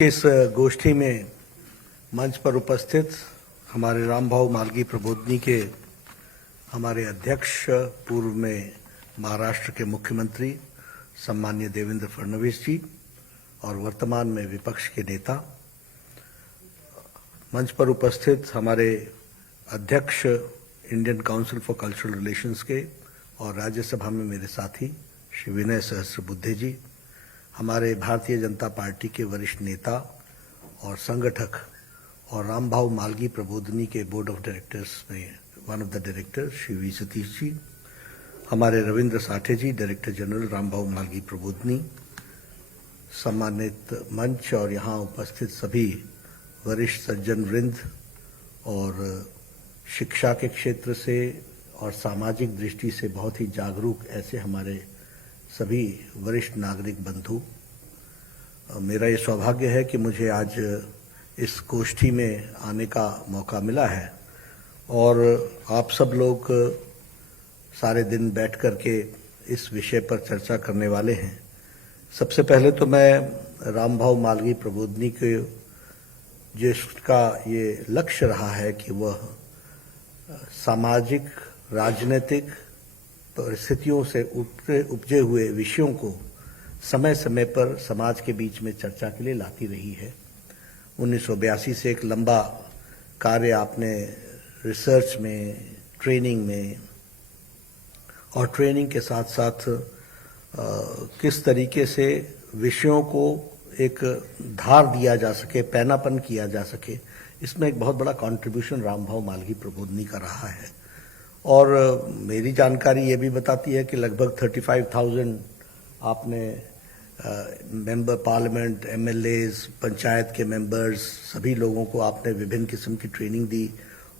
इस गोष्ठी में मंच पर उपस्थित हमारे रामभाऊ मालगी प्रबोधिनी के हमारे अध्यक्ष, पूर्व में महाराष्ट्र के मुख्यमंत्री सम्माननीय देवेंद्र फडणवीस जी और वर्तमान में विपक्ष के नेता, मंच पर उपस्थित हमारे अध्यक्ष Indian council for cultural relations के और राज्यसभा में मेरे साथी श्री विनय सहस्त्रबुद्धे जी, हमारे भारतीय जनता पार्टी के वरिष्ठ नेता और संगठक और रामभाऊ मालगी प्रबोधिनी के बोर्ड ऑफ डायरेक्टर्स में one of the director Shri V Satish ji, हमारे रविंद्र साठे जी, डायरेक्टर जनरल रामभाऊ मालगी प्रबोधिनी, सम्मानित मंच और यहाँ उपस्थित सभी वरिष्ठ सज्जन वृंद और शिक्षा के क्षेत्र से और सामाजिक दृष्टि से बहुत ही जागरूक ऐसे हमारे सभी वरिष्ठ नागरिक बंधु, मेरा ये सौभाग्य है कि मुझे आज इस गोष्ठी में आने का मौका मिला है और आप सब लोग सारे दिन बैठ कर के इस विषय पर चर्चा करने वाले हैं। सबसे पहले तो मैं रामभाऊ मालगी प्रबोधिनी के जिसका ये लक्ष्य रहा है कि वह सामाजिक राजनीतिक परिस्थितियों से उपजे हुए विषयों को समय समय पर समाज के बीच में चर्चा के लिए लाती रही है। 1982 से एक लंबा कार्य आपने रिसर्च में, ट्रेनिंग में और ट्रेनिंग के साथ साथ किस तरीके से विषयों को एक धार दिया जा सके, पैनापन किया जा सके, इसमें एक बहुत बड़ा कंट्रीब्यूशन रामभाऊ मालगी प्रबोधिनी का रहा है। और मेरी जानकारी ये भी बताती है कि लगभग 35,000 आपने मेंबर पार्लियामेंट, एमएलएज, पंचायत के मेंबर्स, सभी लोगों को आपने विभिन्न किस्म की ट्रेनिंग दी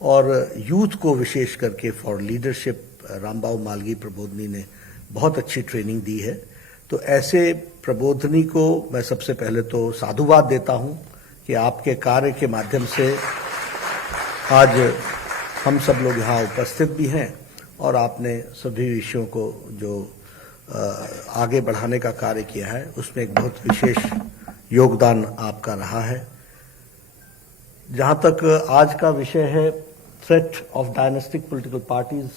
और यूथ को विशेष करके फॉर लीडरशिप रामभाऊ मालगी प्रबोधिनी ने बहुत अच्छी ट्रेनिंग दी है। तो ऐसे प्रबोधिनी को मैं सबसे पहले तो साधुवाद देता हूं कि आपके कार्य के माध्यम से आज हम सब लोग यहाँ उपस्थित भी हैं और आपने सभी विषयों को जो आगे बढ़ाने का कार्य किया है उसमें एक बहुत विशेष योगदान आपका रहा है। जहाँ तक आज का विषय है threat of dynastic political parties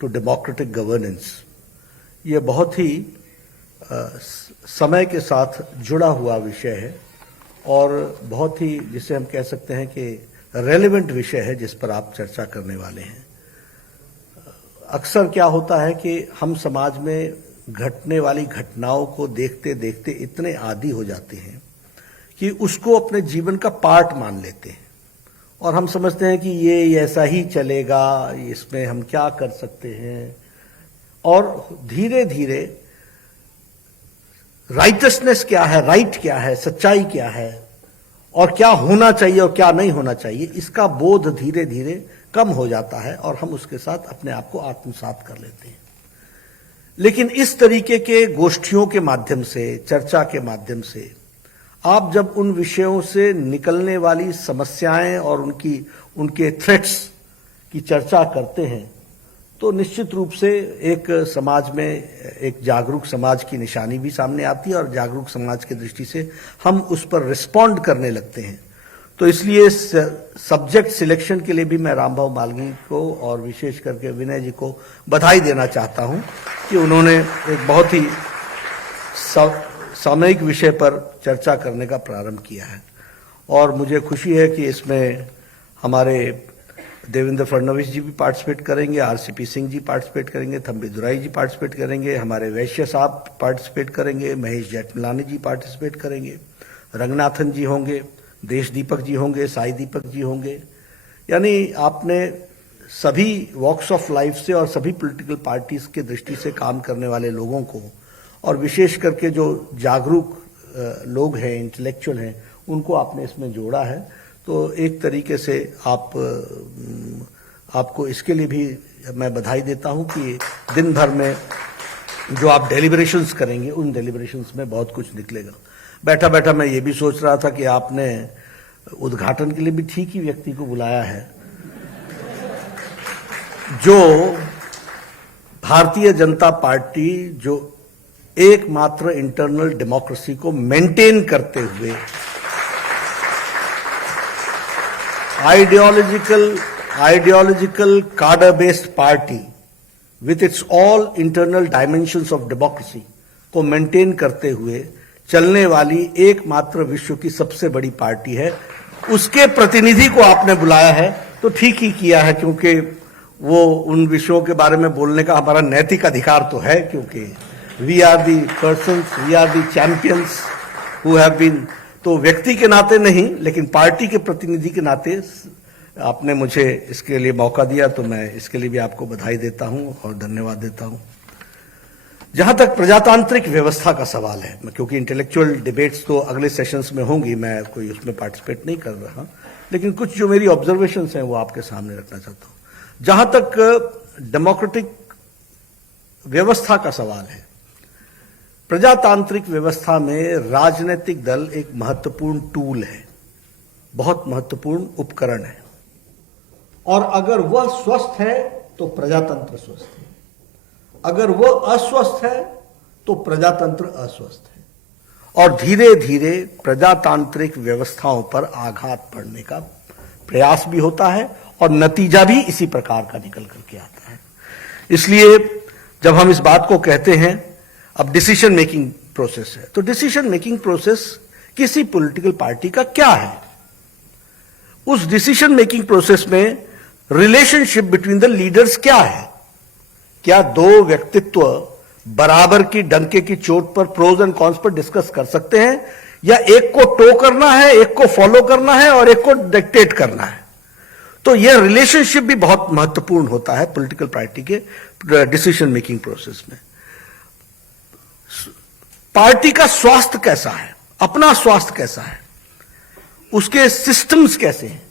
to democratic governance, ये बहुत ही समय के साथ जुड़ा हुआ विषय है और बहुत ही, जिसे हम कह सकते हैं कि रेलेवेंट विषय है जिस पर आप चर्चा करने वाले हैं। अक्सर क्या होता है कि हम समाज में घटने वाली घटनाओं को देखते देखते इतने आदी हो जाते हैं कि उसको अपने जीवन का पार्ट मान लेते हैं और हम समझते हैं कि ये ऐसा ही चलेगा, इसमें हम क्या कर सकते हैं। और धीरे धीरे राइटसनेस क्या है, राइट क्या है, सच्चाई क्या है और क्या होना चाहिए और क्या नहीं होना चाहिए, इसका बोध धीरे धीरे कम हो जाता है और हम उसके साथ अपने आप को आत्मसात कर लेते हैं। लेकिन इस तरीके के गोष्ठियों के माध्यम से, चर्चा के माध्यम से आप जब उन विषयों से निकलने वाली समस्याएं और उनके थ्रेट्स की चर्चा करते हैं तो निश्चित रूप से एक समाज में एक जागरूक समाज की निशानी भी सामने आती है और जागरूक समाज की दृष्टि से हम उस पर रिस्पॉन्ड करने लगते हैं। तो इसलिए सब्जेक्ट सिलेक्शन के लिए भी मैं रामभाऊ मालगी को और विशेष करके विनय जी को बधाई देना चाहता हूं कि उन्होंने एक बहुत ही सामयिक विषय पर चर्चा करने का प्रारंभ किया है। और मुझे खुशी है कि इसमें हमारे देवेंद्र फडणवीस जी भी पार्टिसिपेट करेंगे, आरसीपी सिंह जी पार्टिसिपेट करेंगे, थम्बी दुराई जी पार्टिसिपेट करेंगे, हमारे वैश्य साहब पार्टिसिपेट करेंगे, महेश जेठमलानी जी पार्टिसिपेट करेंगे, रंगनाथन जी होंगे, देश दीपक जी होंगे, साई दीपक जी होंगे। यानी आपने सभी वॉक्स ऑफ लाइफ से और सभी पॉलिटिकल पार्टीज के दृष्टि से काम करने वाले लोगों को और विशेष करके जो जागरूक लोग हैं, इंटेलेक्चुअल हैं, उनको आपने इसमें जोड़ा है। तो एक तरीके से आपको इसके लिए भी मैं बधाई देता हूं कि दिन भर में जो आप डेलिब्रेशंस करेंगे उन डेलिब्रेशंस में बहुत कुछ निकलेगा। बैठा बैठा मैं ये भी सोच रहा था कि आपने उद्घाटन के लिए भी ठीक ही व्यक्ति को बुलाया है जो भारतीय जनता पार्टी जो एकमात्र इंटरनल डेमोक्रेसी को मेंटेन करते हुए ideological cadre-based party with its all internal dimensions of democracy को मेंटेन करते हुए चलने वाली एकमात्र विश्व की सबसे बड़ी पार्टी है। उसके प्रतिनिधि को आपने बुलाया है तो ठीक ही किया है, क्योंकि वो उन विषयों के बारे में बोलने का हमारा नैतिक अधिकार तो है, क्योंकि we are the persons, we are the champions who have been. तो व्यक्ति के नाते नहीं, लेकिन पार्टी के प्रतिनिधि के नाते आपने मुझे इसके लिए मौका दिया, तो मैं इसके लिए भी आपको बधाई देता हूं और धन्यवाद देता हूं। जहां तक प्रजातांत्रिक व्यवस्था का सवाल है, क्योंकि इंटेलेक्चुअल डिबेट्स तो अगले सेशंस में होंगी, मैं कोई उसमें पार्टिसिपेट नहीं कर रहा, लेकिन कुछ जो मेरी ऑब्जर्वेशंस हैं वो आपके सामने रखना चाहता हूं। जहां तक डेमोक्रेटिक व्यवस्था का सवाल है, प्रजातांत्रिक व्यवस्था में राजनीतिक दल एक महत्वपूर्ण टूल है, बहुत महत्वपूर्ण उपकरण है, और अगर वह स्वस्थ है तो प्रजातंत्र स्वस्थ है, अगर वह अस्वस्थ है तो प्रजातंत्र अस्वस्थ है, और धीरे धीरे प्रजातांत्रिक व्यवस्थाओं पर आघात पड़ने का प्रयास भी होता है और नतीजा भी इसी प्रकार का निकल करके आता है। इसलिए जब हम इस बात को कहते हैं, अब डिसीजन मेकिंग प्रोसेस है, तो डिसीजन मेकिंग प्रोसेस किसी पॉलिटिकल पार्टी का क्या है? उस डिसीजन मेकिंग प्रोसेस में रिलेशनशिप बिटवीन द लीडर्स क्या है? क्या दो व्यक्तित्व बराबर की डंके की चोट पर प्रोज एंड कॉन्स पर डिस्कस कर सकते हैं, या एक को टो करना है, एक को फॉलो करना है और एक को डिक्टेट करना है? तो यह रिलेशनशिप भी बहुत महत्वपूर्ण होता है पॉलिटिकल पार्टी के डिसीजन मेकिंग प्रोसेस में। पार्टी का स्वास्थ्य कैसा है, अपना स्वास्थ्य कैसा है, उसके सिस्टम्स कैसे हैं,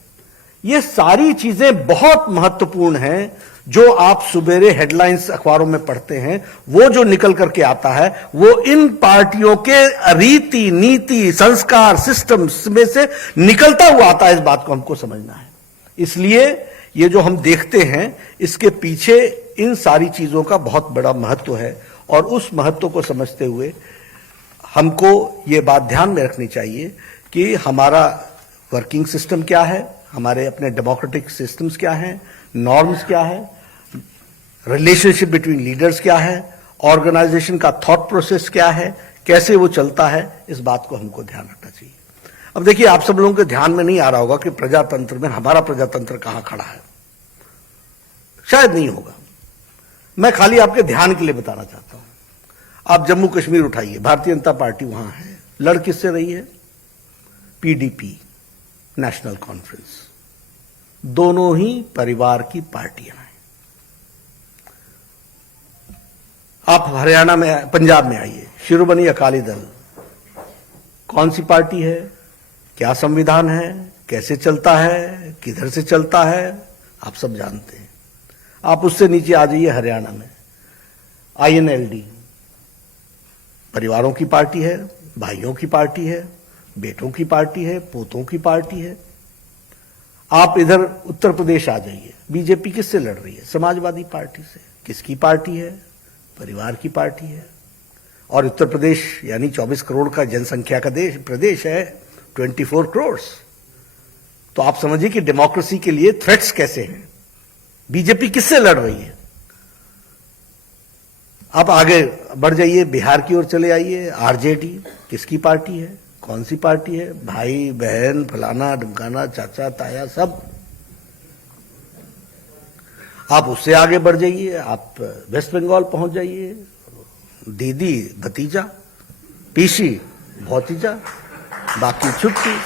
ये सारी चीजें बहुत महत्वपूर्ण हैं। जो आप सुबेरे हेडलाइंस अखबारों में पढ़ते हैं, वो जो निकल करके आता है, वो इन पार्टियों के रीति नीति संस्कार सिस्टम्स में से निकलता हुआ आता है। इस बात को हमको समझना है। इसलिए ये जो हम देखते हैं, इसके पीछे इन सारी चीजों का बहुत बड़ा महत्व है, और उस महत्व को समझते हुए हमको ये बात ध्यान में रखनी चाहिए कि हमारा वर्किंग सिस्टम क्या है, हमारे अपने डेमोक्रेटिक सिस्टम्स क्या हैं, नॉर्म्स क्या है, रिलेशनशिप बिटवीन लीडर्स क्या है, ऑर्गेनाइजेशन का थॉट प्रोसेस क्या है, कैसे वो चलता है, इस बात को हमको ध्यान रखना चाहिए। अब देखिए, आप सब लोगों के ध्यान में नहीं आ रहा होगा कि प्रजातंत्र में हमारा प्रजातंत्र कहां खड़ा है, शायद नहीं होगा। मैं खाली आपके ध्यान के लिए बताना चाहता हूं। आप जम्मू कश्मीर उठाइए, भारतीय जनता पार्टी वहां है, लड़ किससे रही है? पीडीपी, नेशनल कॉन्फ्रेंस, दोनों ही परिवार की पार्टियां हैं। आप हरियाणा में, पंजाब में आइए, शिरोमणि अकाली दल कौन सी पार्टी है, क्या संविधान है, कैसे चलता है, किधर से चलता है, आप सब जानते हैं। आप उससे नीचे आ जाइए, हरियाणा में आईएनएलडी परिवारों की पार्टी है, भाइयों की पार्टी है, बेटों की पार्टी है, पोतों की पार्टी है। आप इधर उत्तर प्रदेश आ जाइए, बीजेपी किससे लड़ रही है? समाजवादी पार्टी से। किसकी पार्टी है? परिवार की पार्टी है। और उत्तर प्रदेश यानी 24 करोड़ का जनसंख्या का प्रदेश है, 24 करोड़। तो आप समझिए कि डेमोक्रेसी के लिए थ्रेट्स कैसे हैं। बीजेपी किससे लड़ रही है? आप आगे बढ़ जाइए, बिहार की ओर चले आइए, आरजेडी किसकी पार्टी है, कौन सी पार्टी है? भाई बहन फलाना ढमकाना, चाचा ताया सब। आप उससे आगे बढ़ जाइए, आप वेस्ट बंगाल पहुंच जाइए, दीदी भतीजा, पीसी भौतीजा, बाकी छुट्टी।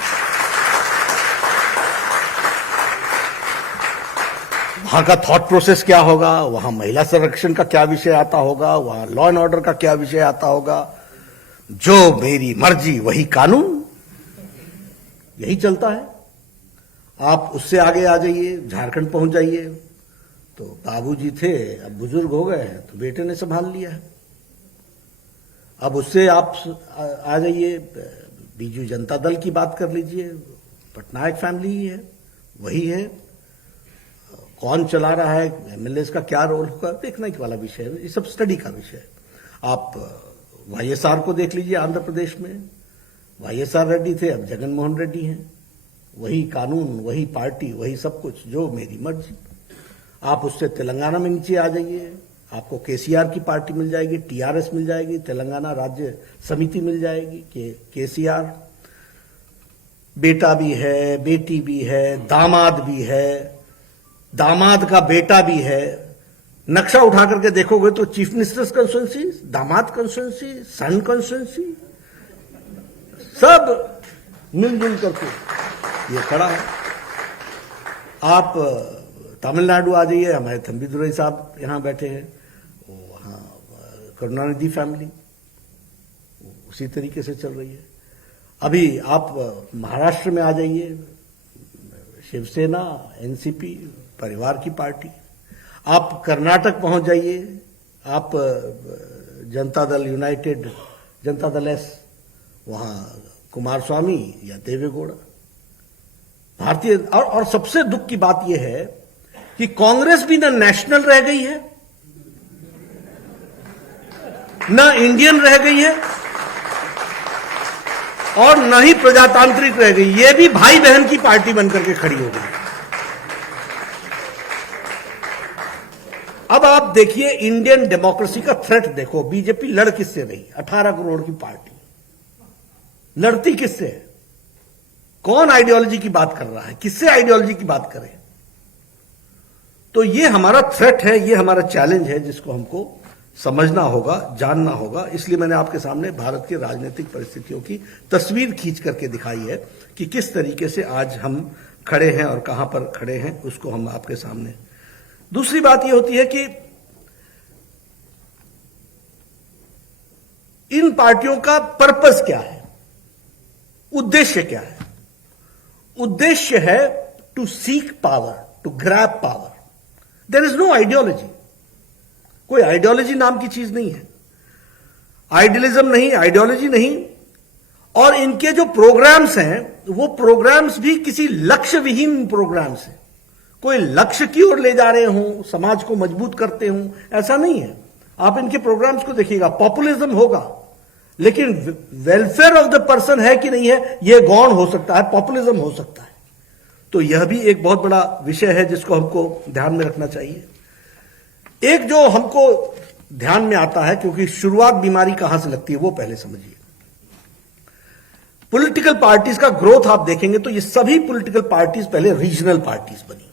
वहां का थॉट प्रोसेस क्या होगा, वहां महिला संरक्षण का क्या विषय आता होगा, वहां लॉ एंड ऑर्डर का क्या विषय आता होगा, जो मेरी मर्जी वही कानून, यही चलता है। आप उससे आगे आ जाइए, झारखंड पहुंच जाइए, तो बाबूजी थे, अब बुजुर्ग हो गए हैं, तो बेटे ने संभाल लिया है। अब उससे आप आ जाइए, बीजू जनता दल की बात कर लीजिए, पटनायक फैमिली ही है, वही है। कौन चला रहा है, एमएलएस का क्या रोल होगा, देखने वाला विषय है, ये सब स्टडी का विषय है। आप वाईएसआर को देख लीजिए, आंध्र प्रदेश में वाईएसआर रेड्डी थे, अब जगन मोहन रेड्डी हैं, वही कानून, वही पार्टी, वही सब कुछ, जो मेरी मर्जी। आप उससे तेलंगाना में नीचे आ जाइए, आपको केसीआर की पार्टी मिल जाएगी, टीआरएस मिल जाएगी, तेलंगाना राज्य समिति मिल जाएगी, केसीआर बेटा भी है, बेटी भी है, दामाद भी है, दामाद का बेटा भी है। नक्शा उठा करके देखोगे तो चीफ मिनिस्टर्स कंस्टिट्यूंसी, दामाद कंस्टिट्यूंसी, सन कंस्टिट्यूंसी, सब मिलजुल करके ये खड़ा है। आप तमिलनाडु आ जाइए, हमारे थम्बीदुरई साहब यहां बैठे हैं, वहां करुणानिधि फैमिली उसी तरीके से चल रही है। अभी आप महाराष्ट्र में आ जाइए, शिवसेना, एनसीपी, परिवार की पार्टी। आप कर्नाटक पहुंच जाइए, आप जनता दल यूनाइटेड, जनता दल एस, वहां कुमारस्वामी या देवेगौड़ा। भारतीय और सबसे दुख की बात यह है कि कांग्रेस भी ना नेशनल रह गई है, ना इंडियन रह गई है, और न ही प्रजातांत्रिक रह गई। ये भी भाई बहन की पार्टी बनकर के खड़ी हो गई। अब आप देखिए इंडियन डेमोक्रेसी का थ्रेट देखो। बीजेपी लड़ किससे रही? 18 करोड़ की पार्टी लड़ती किससे है? कौन आइडियोलॉजी की बात कर रहा है? किससे आइडियोलॉजी की बात करें? तो ये हमारा थ्रेट है, ये हमारा चैलेंज है, जिसको हमको समझना होगा, जानना होगा। इसलिए मैंने आपके सामने भारत की राजनीतिक परिस्थितियों की तस्वीर खींच करके दिखाई है कि किस तरीके से आज हम खड़े हैं और कहां पर खड़े हैं, उसको हम आपके सामने। दूसरी बात यह होती है कि इन पार्टियों का पर्पस क्या है, उद्देश्य क्या है? उद्देश्य है to seek power, to grab power. There is no ideology. कोई आइडियोलॉजी नाम की चीज नहीं है, आइडियलिज्म नहीं, आइडियोलॉजी नहीं। और इनके जो प्रोग्राम्स हैं, वो प्रोग्राम्स भी किसी लक्ष्य विहीन प्रोग्राम्स हैं। कोई लक्ष्य की ओर ले जा रहे हों, समाज को मजबूत करते हों, ऐसा नहीं है। आप इनके प्रोग्राम्स को देखिएगा, पॉपुलिज्म होगा, लेकिन वेलफेयर ऑफ द पर्सन है कि नहीं है, यह गौण हो सकता है, पॉपुलिज्म हो सकता है। तो यह भी एक बहुत बड़ा विषय है जिसको हमको ध्यान में रखना चाहिए। एक जो हमको ध्यान में आता है, क्योंकि शुरुआत बीमारी कहां से लगती है वो पहले समझिए। पॉलिटिकल पार्टीज का ग्रोथ आप देखेंगे तो ये सभी पॉलिटिकल पार्टीज पहले रीजनल पार्टीज बनी।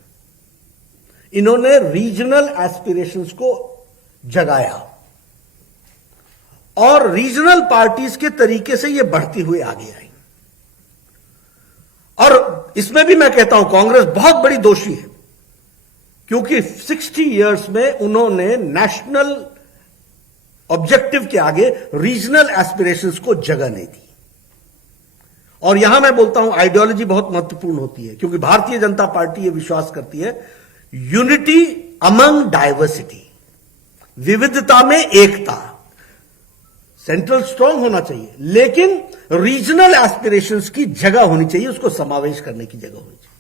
इन्होंने रीजनल एस्पिरेशंस को जगाया और रीजनल पार्टीज के तरीके से ये बढ़ती हुई आगे आई। और इसमें भी मैं कहता हूं कांग्रेस बहुत बड़ी दोषी है, क्योंकि 60 इयर्स में उन्होंने नेशनल ऑब्जेक्टिव के आगे रीजनल एस्पिरेशंस को जगह नहीं दी। और यहां मैं बोलता हूं आइडियोलॉजी बहुत महत्वपूर्ण होती है, क्योंकि भारतीय जनता पार्टी यह विश्वास करती है यूनिटी अमंग डाइवर्सिटी, विविधता में एकता। सेंट्रल स्ट्रांग होना चाहिए, लेकिन रीजनल एस्पिरेशंस की जगह होनी चाहिए, उसको समावेश करने की जगह होनी चाहिए।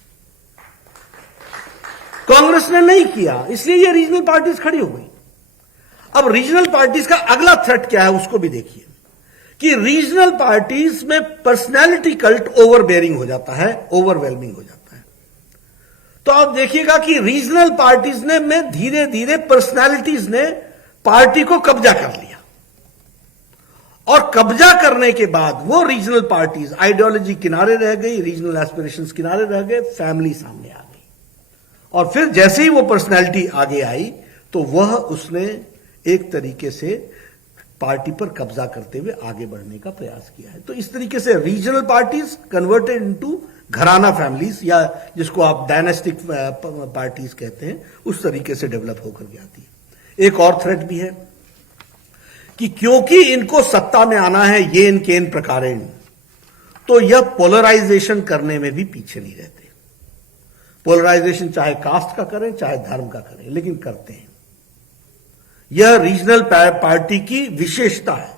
कांग्रेस ने नहीं किया, इसलिए ये रीजनल पार्टीज खड़ी हो गई। अब रीजनल पार्टीज का अगला थ्रेट क्या है उसको भी देखिए, कि रीजनल पार्टीज में पर्सनैलिटी कल्ट ओवरबेयरिंग हो जाता है, ओवरवेलमिंग हो जाता है। तो आप देखिएगा कि रीजनल पार्टीज ने में धीरे धीरे पर्सनैलिटीज ने पार्टी को कब्जा कर लिया, और कब्जा करने के बाद वो रीजनल पार्टीज, आइडियोलॉजी किनारे रह गई, रीजनल एस्पिरेशंस किनारे रह गए, फैमिली सामने आ गई। और फिर जैसे ही वो पर्सनैलिटी आगे आई तो वह उसने एक तरीके से पार्टी पर कब्जा करते हुए आगे बढ़ने का प्रयास किया है। तो इस तरीके से रीजनल पार्टीज कन्वर्टेड इनटू घराना फैमिलीज, या जिसको आप डायनेस्टिक पार्टीज कहते हैं, उस तरीके से डेवलप होकर के आती है। एक और थ्रेट भी है कि क्योंकि इनको सत्ता में आना है, ये इनके इन प्रकारेण, तो यह पोलराइजेशन करने में भी पीछे नहीं रहते। पोलराइजेशन चाहे कास्ट का करें, चाहे धर्म का करें, लेकिन करते हैं। यह रीजनल पार्टी की विशेषता है।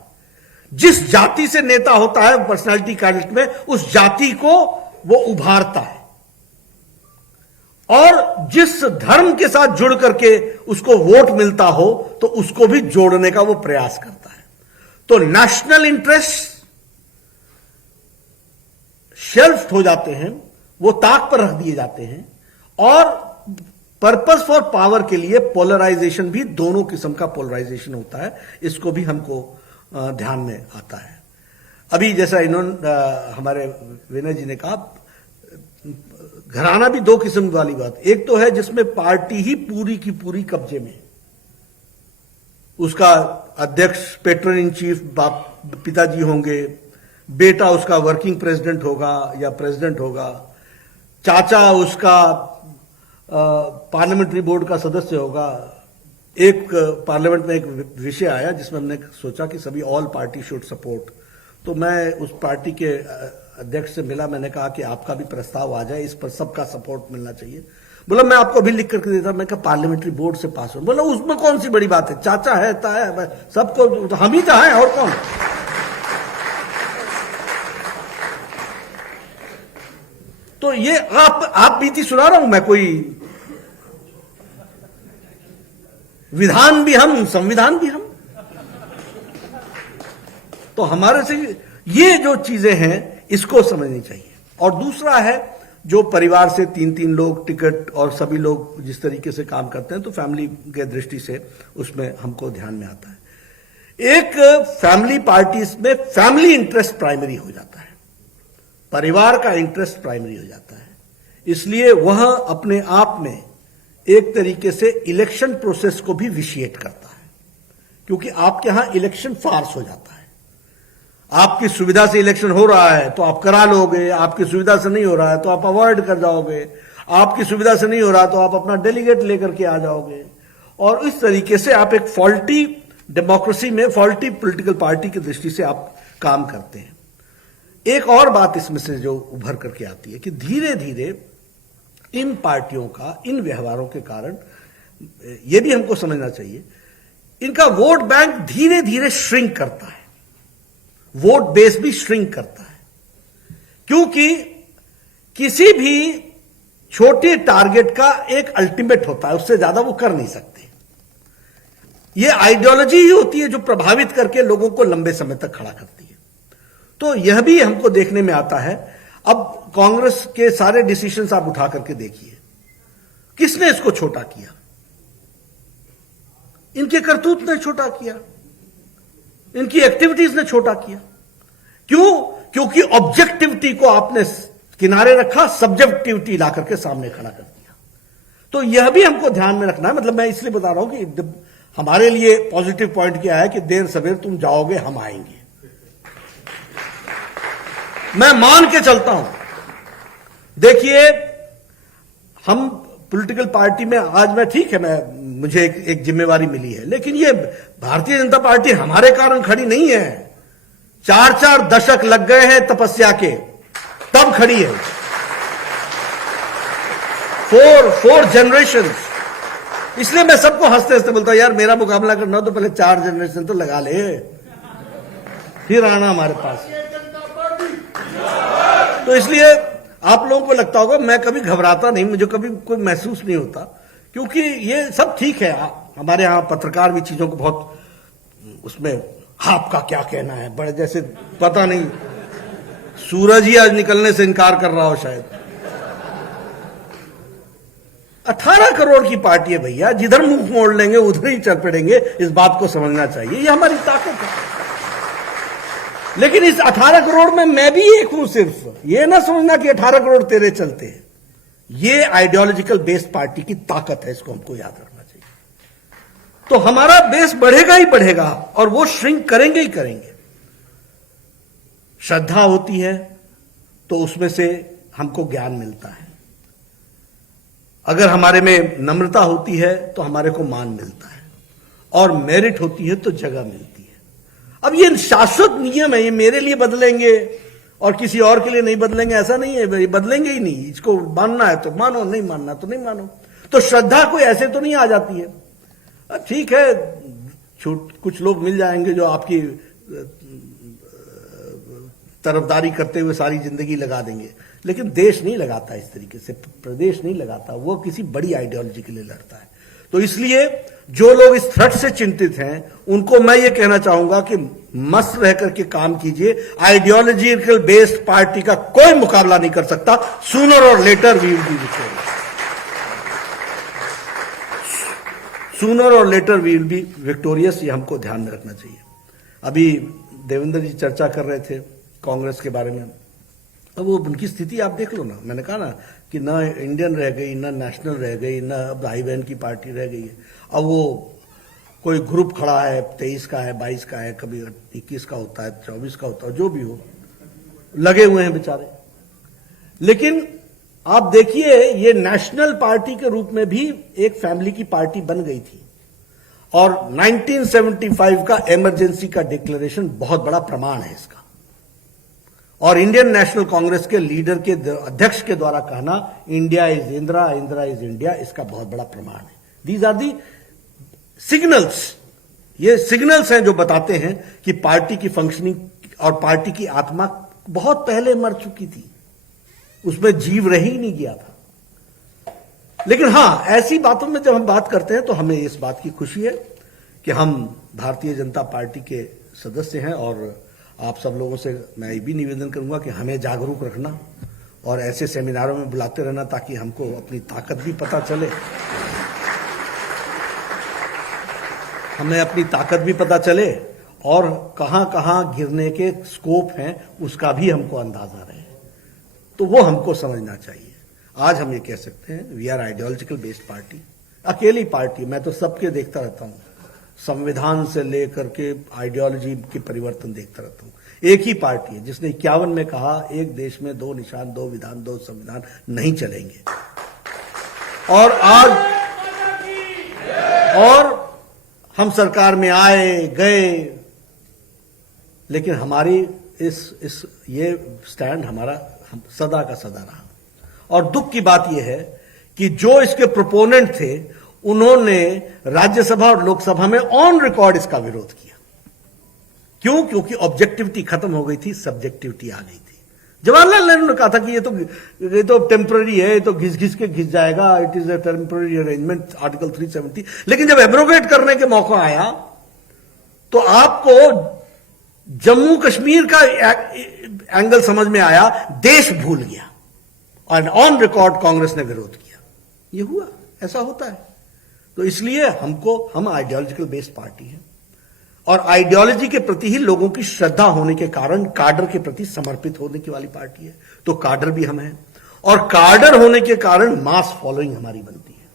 जिस जाति से नेता होता है पर्सनालिटी कल्ट में, उस जाति को वो उभारता है, और जिस धर्म के साथ जुड़ करके उसको वोट मिलता हो तो उसको भी जोड़ने का वो प्रयास करता है। तो नेशनल इंटरेस्ट शेल्फ्ड हो जाते हैं, वो ताक पर रख दिए जाते हैं, और पर्पस फॉर पावर के लिए पोलराइजेशन भी, दोनों किस्म का पोलराइजेशन होता है, इसको भी हमको ध्यान में आता है। अभी जैसा इन्होंने हमारे विनय जी ने कहा, घराना भी दो किस्म वाली बात, एक तो है जिसमें पार्टी ही पूरी की पूरी कब्जे में, उसका अध्यक्ष पेट्रन इन चीफ पिताजी होंगे, बेटा उसका वर्किंग प्रेसिडेंट होगा या प्रेसिडेंट होगा, चाचा उसका पार्लियामेंट्री बोर्ड का सदस्य होगा। एक पार्लियामेंट में एक विषय आया जिसमें हमने सोचा कि सभी ऑल पार्टी शुड सपोर्ट, तो मैं उस पार्टी के अध्यक्ष से मिला, मैंने कहा कि आपका भी प्रस्ताव आ जाए, इस पर सबका सपोर्ट मिलना चाहिए। बोला मैं आपको अभी लिख करके देता, मैं कहा पार्लियामेंट्री बोर्ड से पास हो। बोला उसमें कौन सी बड़ी बात है, चाचा है, ताया है, सबको तो हम ही तो हैं, और कौन। तो ये आप बीती सुना रहा हूं मैं, कोई विधान भी हम, संविधान भी हम। तो हमारे से ये जो चीजें हैं इसको समझनी चाहिए। और दूसरा है जो परिवार से 3-3 लोग टिकट, और सभी लोग जिस तरीके से काम करते हैं, तो फैमिली के दृष्टि से उसमें हमको ध्यान में आता है। एक फैमिली पार्टीज में फैमिली इंटरेस्ट प्राइमरी हो जाता है, परिवार का इंटरेस्ट प्राइमरी हो जाता है, इसलिए वह अपने आप में एक तरीके से इलेक्शन प्रोसेस को भी विशिएट करता है, क्योंकि आपके यहां इलेक्शन फार्स हो जाता है। आपकी सुविधा से इलेक्शन हो रहा है तो आप करा लोगे, आपकी सुविधा से नहीं हो रहा है तो आप अवॉइड कर जाओगे, आपकी सुविधा से नहीं हो रहा तो आप अपना डेलीगेट लेकर के आ जाओगे, और इस तरीके से आप एक फॉल्टी डेमोक्रेसी में, फॉल्टी पॉलिटिकल पार्टी की दृष्टि से आप काम करते हैं। एक और बात इसमें से जो उभर करके आती है कि धीरे धीरे इन पार्टियों का, इन व्यवहारों के कारण, यह भी हमको समझना चाहिए, इनका वोट बैंक धीरे धीरे श्रिंक करता है, वोट बेस भी श्रिंक करता है, क्योंकि किसी भी छोटे टारगेट का एक अल्टीमेट होता है, उससे ज्यादा वो कर नहीं सकते। ये आइडियोलॉजी ही होती है जो प्रभावित करके लोगों को लंबे समय तक खड़ा करती है। तो यह भी हमको देखने में आता है। अब कांग्रेस के सारे डिसीजंस आप उठा करके देखिए, किसने इसको छोटा किया? इनके करतूत ने छोटा किया, इनकी एक्टिविटीज ने छोटा किया। क्यों? क्योंकि ऑब्जेक्टिविटी को आपने किनारे रखा, सब्जेक्टिविटी ला करके सामने खड़ा कर दिया। तो यह भी हमको ध्यान में रखना है। मतलब मैं इसलिए बता रहा हूं कि हमारे लिए पॉजिटिव पॉइंट क्या है कि देर सवेर तुम जाओगे, हम आएंगे। मैं मान के चलता हूं। देखिए, हम पॉलिटिकल पार्टी में आज, मैं ठीक है, मुझे एक जिम्मेवारी मिली है, लेकिन ये भारतीय जनता पार्टी हमारे कारण खड़ी नहीं है। 4-4 दशक लग गए हैं तपस्या के, तब खड़ी है। 4 जनरेशन। इसलिए मैं सबको हंसते हंसते बोलता हूं, यार मेरा मुकाबला करना हो तो पहले 4 जनरेशन तो लगा ले, फिर आना हमारे पास। तो इसलिए आप लोगों को लगता होगा मैं कभी घबराता नहीं, मुझे कभी कोई महसूस नहीं होता, क्योंकि ये सब ठीक है। हमारे यहां पत्रकार भी चीजों को बहुत, उसमें आपका क्या कहना है, बड़े जैसे पता नहीं सूरज ही आज निकलने से इनकार कर रहा हो शायद। 18 करोड़ की पार्टी है भैया, जिधर मुंह मोड़ लेंगे उधर ही चल पड़ेंगे, इस बात को समझना चाहिए। ये हमारी ताकत है। लेकिन इस 18 करोड़ में मैं भी एक हूं। सिर्फ ये ना समझना कि 18 करोड़ तेरे चलते हैं। ये आइडियोलॉजिकल बेस्ड पार्टी की ताकत है, इसको हमको याद रखना चाहिए। तो हमारा बेस बढ़ेगा ही बढ़ेगा, और वो श्रिंक करेंगे ही करेंगे। श्रद्धा होती है तो उसमें से हमको ज्ञान मिलता है, अगर हमारे में नम्रता होती है तो हमारे को मान मिलता है, और मेरिट होती है तो जगह मिलती है। अब ये शाश्वत नियम है, ये मेरे लिए बदलेंगे और किसी और के लिए नहीं बदलेंगे, ऐसा नहीं है। ये बदलेंगे ही नहीं। इसको मानना है तो मानो, नहीं मानना तो नहीं मानो। तो श्रद्धा कोई ऐसे तो नहीं आ जाती है। ठीक है, कुछ लोग मिल जाएंगे जो आपकी तरफदारी करते हुए सारी जिंदगी लगा देंगे, लेकिन देश नहीं लगाता इस तरीके से, प्रदेश नहीं लगाता, वो किसी बड़ी आइडियोलॉजी के लिए लड़ता है। तो इसलिए जो लोग इस थ्रेट से चिंतित हैं उनको मैं ये कहना चाहूंगा कि मस्त रह करके काम कीजिए। आइडियोलॉजिकल बेस्ड पार्टी का कोई मुकाबला नहीं कर सकता। Sooner or later we will be victorious. Sooner or later we will be victorious, ये हमको ध्यान में रखना चाहिए। अभी देवेंद्र जी चर्चा कर रहे थे कांग्रेस के बारे में। अब वो उनकी स्थिति आप देख लो ना। मैंने कहा ना कि ना इंडियन रह गई, ना नेशनल रह गई, ना अब भाई बहन की पार्टी रह गई है। अब वो कोई ग्रुप खड़ा है, 23 का है, 22 का है, कभी 21 का होता है, 24 का होता है, जो भी हो, लगे हुए हैं बेचारे। लेकिन आप देखिए, ये नेशनल पार्टी के रूप में भी एक फैमिली की पार्टी बन गई थी और 1975 का इमरजेंसी का डिक्लेरेशन बहुत बड़ा प्रमाण है इसका। और इंडियन नेशनल कांग्रेस के लीडर के अध्यक्ष के द्वारा कहना India is Indira, Indira is India, इसका बहुत बड़ा प्रमाण है। These are the signals. ये सिग्नल्स हैं जो बताते हैं कि पार्टी की फंक्शनिंग और पार्टी की आत्मा बहुत पहले मर चुकी थी, उसमें जीव रह ही नहीं गया था। लेकिन हां, ऐसी बातों में जब हम बात करते हैं तो हमें इस बात की खुशी है कि हम भारतीय जनता पार्टी के सदस्य हैं और आप सब लोगों से मैं ये भी निवेदन करूंगा कि हमें जागरूक रखना और ऐसे सेमिनारों में बुलाते रहना ताकि हमको अपनी ताकत भी पता चले, हमें अपनी ताकत भी पता चले और कहां कहां गिरने के स्कोप हैं उसका भी हमको अंदाजा रहे। तो वो हमको समझना चाहिए। आज हम ये कह सकते हैं we are ideological based party, अकेली पार्टी। मैं तो सबके देखता रहता हूं, संविधान से लेकर के आइडियोलॉजी के परिवर्तन देखता रहता हूं। एक ही पार्टी है जिसने 51 में कहा एक देश में दो निशान, दो विधान, दो संविधान नहीं चलेंगे। और आज हम सरकार में आए गए, लेकिन हमारी ये स्टैंड हमारा सदा का सदा रहा। और दुख की बात यह है कि जो इसके प्रोपोनेंट थे उन्होंने राज्यसभा और लोकसभा में ऑन रिकॉर्ड इसका विरोध किया। क्यों? क्योंकि ऑब्जेक्टिविटी खत्म हो गई थी, सब्जेक्टिविटी आ गई थी। जवाहरलाल नेहरू ने कहा था कि ये तो टेम्पररी है, ये तो घिस के घिस जाएगा, it is a temporary arrangement, article 370। लेकिन जब एब्रोगेट करने के मौका आया तो आपको जम्मू कश्मीर का एंगल समझ में आया, देश भूल गया और ऑन रिकॉर्ड कांग्रेस ने विरोध किया। ये हुआ, ऐसा होता है। तो इसलिए हम आइडियोलॉजिकल बेस्ड पार्टी हैं और आइडियोलॉजी के प्रति ही लोगों की श्रद्धा होने के कारण काडर के प्रति समर्पित होने की वाली पार्टी है। तो काडर भी हम हैं और काडर होने के कारण मास फॉलोइंग हमारी बनती है,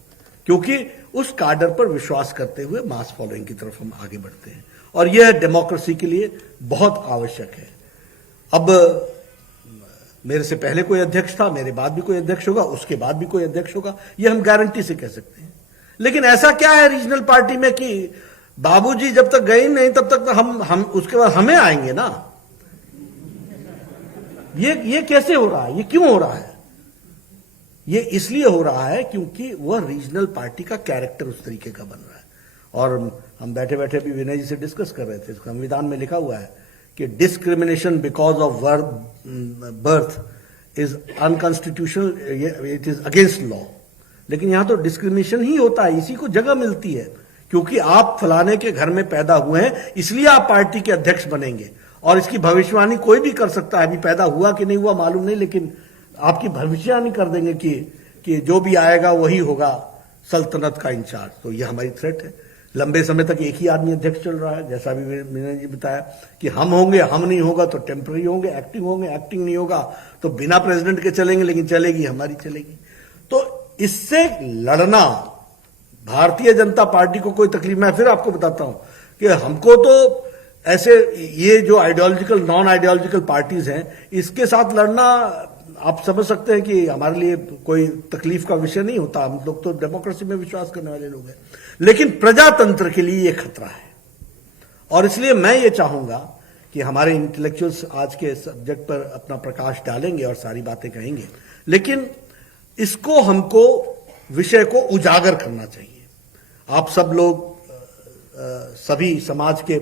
क्योंकि उस काडर पर विश्वास करते हुए मास फॉलोइंग की तरफ हम आगे बढ़ते हैं और यह डेमोक्रेसी के लिए बहुत आवश्यक है। अब मेरे से पहले कोई अध्यक्ष था, मेरे बाद भी कोई अध्यक्ष होगा, उसके बाद भी कोई अध्यक्ष होगा, यह हम गारंटी से कह सकते हैं। लेकिन ऐसा क्या है रीजनल पार्टी में कि बाबूजी जब तक गए नहीं तब तक तो हम उसके बाद हमें आएंगे ना। ये कैसे हो रहा है? ये क्यों हो रहा है? ये इसलिए हो रहा है क्योंकि वह रीजनल पार्टी का कैरेक्टर उस तरीके का बन रहा है। और हम बैठे बैठे भी विनय जी से डिस्कस कर रहे थे, संविधान में लिखा हुआ है कि discrimination because of birth is unconstitutional, it is against law. लेकिन यहां तो डिस्क्रिमिनेशन ही होता है, इसी को जगह मिलती है क्योंकि आप फलाने के घर में पैदा हुए हैं इसलिए आप पार्टी के अध्यक्ष बनेंगे। और इसकी भविष्यवाणी कोई भी कर सकता है, अभी पैदा हुआ कि नहीं हुआ मालूम नहीं, लेकिन आपकी भविष्यवाणी कर देंगे कि जो भी आएगा वही होगा सल्तनत का इंचार्ज। तो यह हमारी थ्रेट है। लंबे समय तक एक ही आदमी अध्यक्ष चल रहा है, जैसा भी मैंने जी बताया कि हम होंगे, हम नहीं होगा तो टेम्पररी होंगे, एक्टिंग नहीं होगा तो बिना प्रेसिडेंट के चलेंगे, लेकिन चलेगी हमारी चलेगी। तो इससे लड़ना भारतीय जनता पार्टी को कोई तकलीफ। मैं फिर आपको बताता हूं कि हमको तो ऐसे ये जो आइडियोलॉजिकल नॉन आइडियोलॉजिकल पार्टीज हैं इसके साथ लड़ना आप समझ सकते हैं कि हमारे लिए कोई तकलीफ का विषय नहीं होता। हम लोग तो डेमोक्रेसी में विश्वास करने वाले लोग हैं, लेकिन प्रजातंत्र के लिए यह खतरा है। और इसलिए मैं ये चाहूंगा कि हमारे इंटेलेक्चुअल्स आज के सब्जेक्ट पर अपना प्रकाश डालेंगे और सारी बातें कहेंगे, लेकिन इसको हमको विषय को उजागर करना चाहिए। आप सब लोग सभी समाज के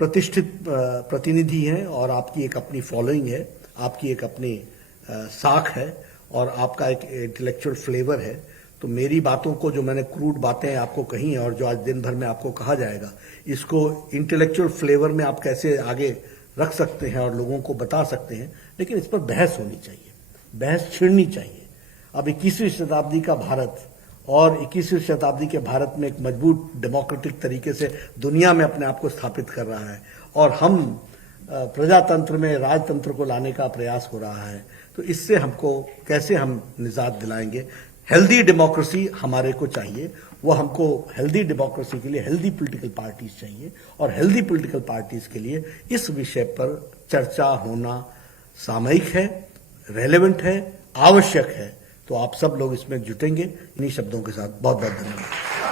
प्रतिष्ठित प्रतिनिधि हैं और आपकी एक अपनी फॉलोइंग है, आपकी एक अपनी साख है और आपका एक इंटेलेक्चुअल फ्लेवर है। तो मेरी बातों को, जो मैंने क्रूड बातें आपको कही हैं और जो आज दिन भर में आपको कहा जाएगा, इसको इंटेलेक्चुअल फ्लेवर में आप कैसे आगे रख सकते हैं और लोगों को बता सकते हैं, लेकिन इस पर बहस होनी चाहिए, बहस छिड़नी चाहिए। अब 21वीं शताब्दी का भारत और 21वीं शताब्दी के भारत में एक मजबूत डेमोक्रेटिक तरीके से दुनिया में अपने आप को स्थापित कर रहा है और हम प्रजातंत्र में राजतंत्र को लाने का प्रयास हो रहा है। तो इससे हमको कैसे हम निजात दिलाएंगे? हेल्दी डेमोक्रेसी हमारे को चाहिए, वो हमको हेल्दी डेमोक्रेसी के लिए हेल्दी पॉलिटिकल पार्टीज चाहिए और हेल्दी पॉलिटिकल पार्टीज के लिए इस विषय पर चर्चा होना सामयिक है, रेलेवेंट है, आवश्यक है। तो आप सब लोग इसमें जुटेंगे। इन्हीं शब्दों के साथ बहुत बहुत धन्यवाद।